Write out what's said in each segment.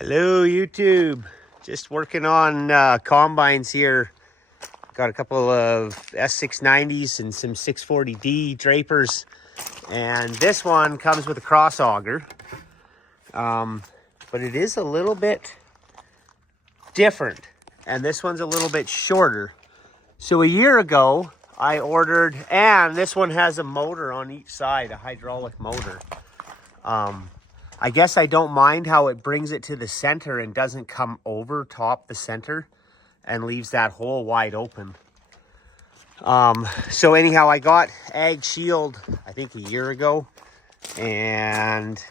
Hello YouTube, just working on combines here. Got a couple of S690s and some 640D drapers, and this one comes with a cross auger, but it is a little bit different, and this one's a little bit shorter. So a year ago I ordered, and this one has a motor on each side, a hydraulic motor. I guess I don't mind how it brings it to the center and doesn't come over top the center and leaves that hole wide open. So anyhow, I got Ag Shield, I think a year ago, and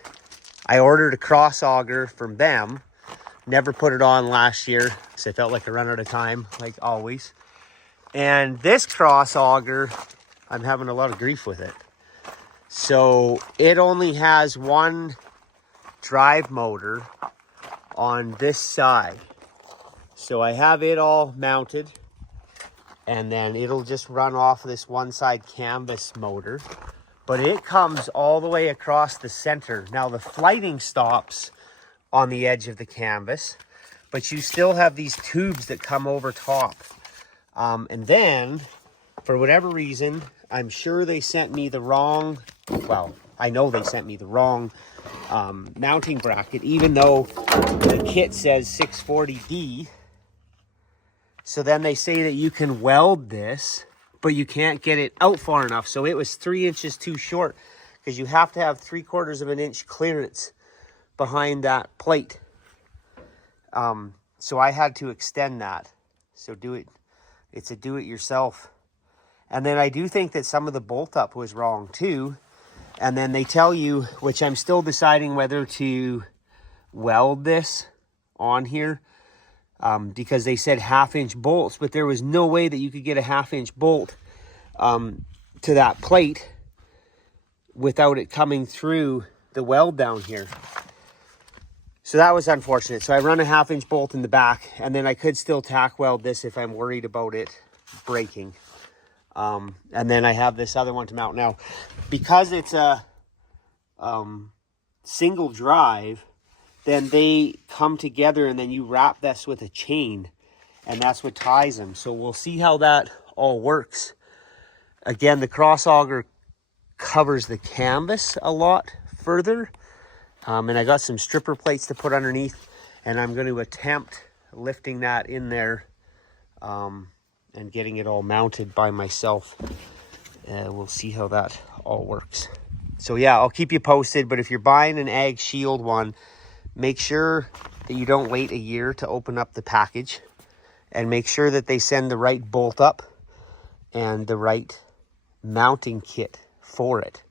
I ordered a cross auger from them. Never put it on last year because I felt like I ran out of time, like always. And this cross auger, I'm having a lot of grief with it. So it only has one drive motor on this side. So I have it all mounted, and then it'll just run off this one side canvas motor, but it comes all the way across the center. Now the flighting stops on the edge of the canvas, but you still have these tubes that come over top. And then for whatever reason, I'm sure they sent me the wrong, well, I know they sent me the wrong mounting bracket, even though the kit says 640D. So then they say that you can weld this, but you can't get it out far enough. So it was 3 inches too short, because you have to have 3/4 of an inch clearance behind that plate. So I had to extend that. So it's a do-it-yourself. And then I do think that some of the bolt up was wrong too. And then they tell you, which I'm still deciding whether to weld this on here, because they said 1/2-inch bolts, but there was no way that you could get a 1/2-inch bolt to that plate without it coming through the weld down here. So that was unfortunate. So I run a 1/2-inch bolt in the back, and then I could still tack weld this if I'm worried about it breaking. And then I have this other one to mount. Now, because it's a single drive, then they come together, and then you wrap this with a chain, and that's what ties them. So we'll see how that all works. Again, the cross auger covers the canvas a lot further, and I got some stripper plates to put underneath, and I'm going to attempt lifting that in there and getting it all mounted by myself. We'll see how that all works. So yeah, I'll keep you posted, but if you're buying an Ag Shield one, make sure that you don't wait a year to open up the package, and make sure that they send the right bolt up and the right mounting kit for it.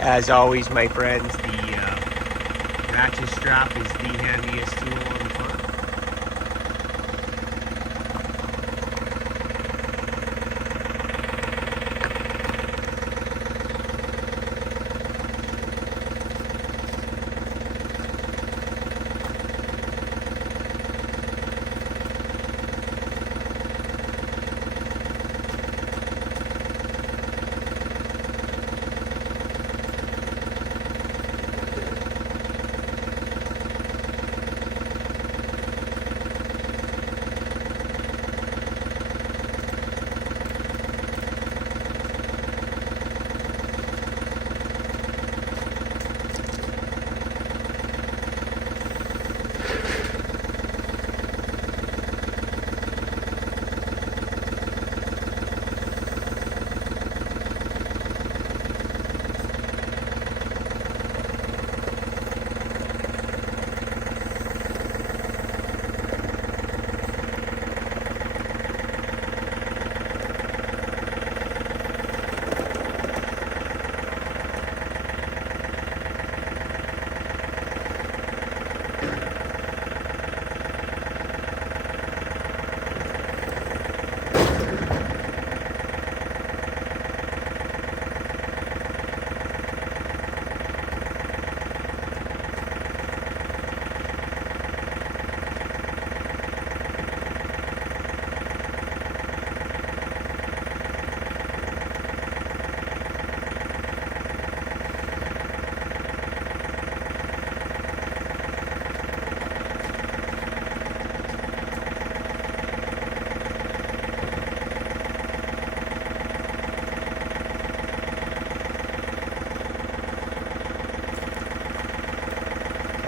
As always, my friends, the ratchet strap is the handiest tool on the farm.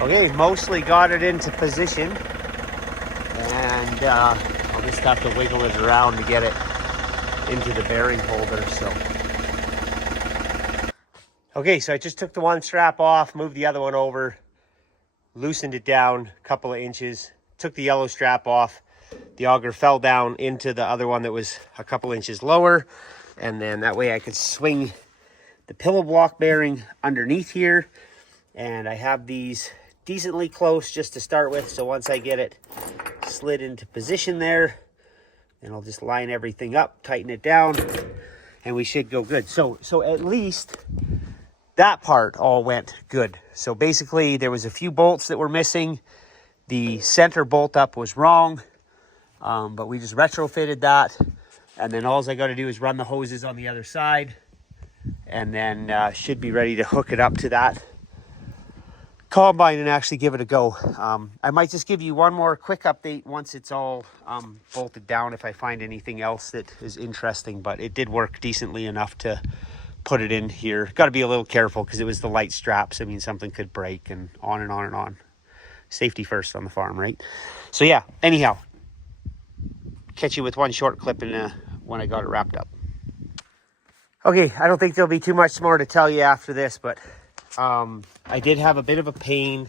Okay, mostly got it into position, and I'll just have to wiggle it around to get it into the bearing holder. Okay, so I just took the one strap off, moved the other one over, loosened it down a couple of inches, took the yellow strap off. The auger fell down into the other one that was a couple inches lower, and then that way I could swing the pillow block bearing underneath here. And I have these decently close just to start with, so once I get it slid into position there, then I'll just line everything up, tighten it down, and we should go good. So at least that part all went good. So basically there was a few bolts that were missing. The center bolt up was wrong, but we just retrofitted that, and then all I got to do is run the hoses on the other side, and then should be ready to hook it up to that combine and actually give it a go. I might just give you one more quick update once it's all bolted down if I find anything else that is interesting, but it did work decently enough to put it in here. Got to be a little careful because it was the light straps. I mean, something could break, and on and on and on. Safety first on the farm, right? So yeah, anyhow, catch you with one short clip when I got it wrapped up. Okay, I don't think there'll be too much more to tell you after this, but I did have a bit of a pain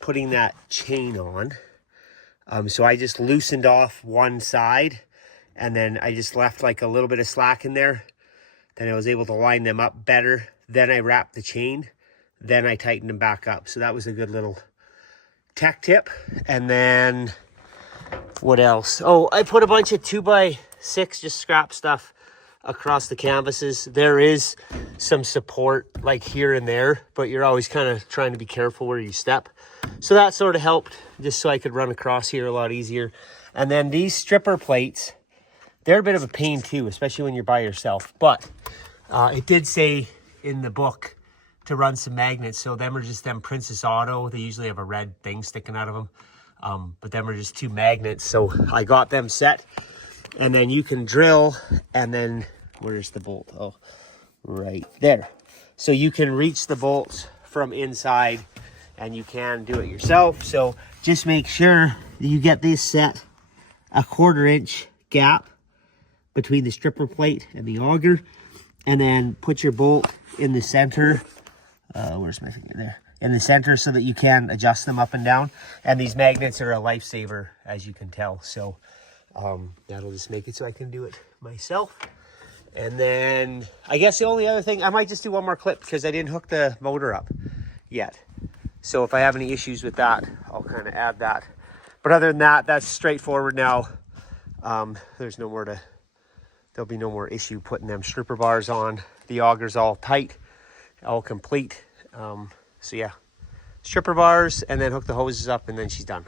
putting that chain on. So I just loosened off one side, and then I just left like a little bit of slack in there. Then I was able to line them up better. Then I wrapped the chain. Then I tightened them back up. So that was a good little tech tip. And then what else? Oh, I put a bunch of 2x6 just scrap stuff across the canvases. There is some support like here and there, but you're always kind of trying to be careful where you step. So that sort of helped, just so I could run across here a lot easier. And then these stripper plates, they're a bit of a pain too, especially when you're by yourself. But it did say in the book to run some magnets. So them are just them Princess Auto. They usually have a red thing sticking out of them. But them are just 2 magnets. So I got them set. And then you can drill, and then where's the bolt? Oh, right there. So you can reach the bolts from inside, and you can do it yourself. So just make sure that you get this set a 1/4 inch gap between the stripper plate and the auger, and then put your bolt in the center. Where's my finger there? In the center, so that you can adjust them up and down. And these magnets are a lifesaver, as you can tell. So that'll just make it so I can do it myself. And then I guess the only other thing, I might just do one more clip because I didn't hook the motor up yet. So if I have any issues with that, I'll kind of add that. But other than that, that's straightforward now. There'll be no more issue putting them stripper bars on. The auger's all tight, all complete. So yeah, stripper bars, and then hook the hoses up, and then she's done.